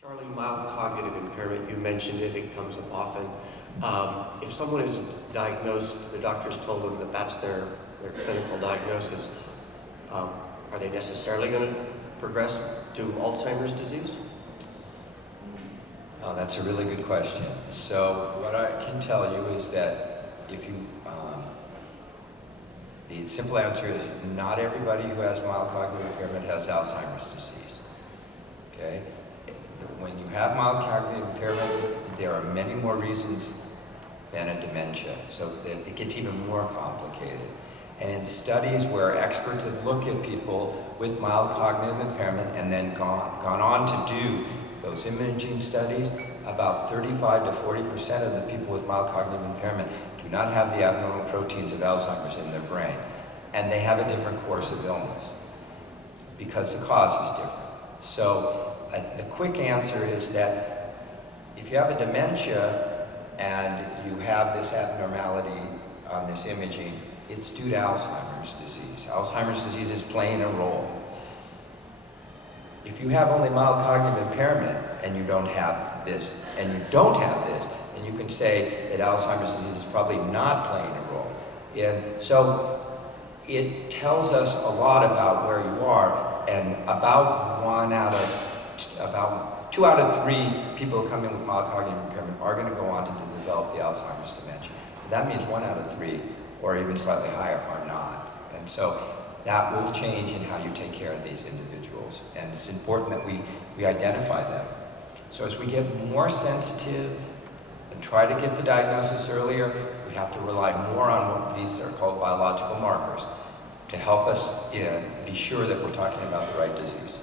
Charlie, mild cognitive impairment, you mentioned it, it comes up often. If someone is diagnosed, the doctor's told them that that's their clinical diagnosis, are they necessarily going to progress to Alzheimer's disease? Oh, that's a really good question. So what I can tell you is that if you, the simple answer is not everybody who has mild cognitive impairment has Alzheimer's disease, okay? When you have mild cognitive impairment, there are many more reasons than a dementia, so that it gets even more complicated. And in studies where experts have looked at people with mild cognitive impairment and then gone on to do those imaging studies, about 35 to 40% of the people with mild cognitive impairment do not have the abnormal proteins of Alzheimer's in their brain. And they have a different course of illness because the cause is different. So the quick answer is that if you have a dementia and you have this abnormality on this imaging, it's due to Alzheimer's disease. Alzheimer's disease is playing a role. If you have only mild cognitive impairment and you don't have this, and you don't have this, then you can say that Alzheimer's disease is probably not playing a role. And so it tells us a lot about where you are, and about two out of three people who come in with mild cognitive impairment are going to go on to develop the Alzheimer's dementia. That means 1 out of 3, or even slightly higher, are not. And so that will change in how you take care of these individuals. And it's important that we identify them. So as we get more sensitive and try to get the diagnosis earlier, we have to rely more on what these are called biological markers to help us be sure that we're talking about the right disease.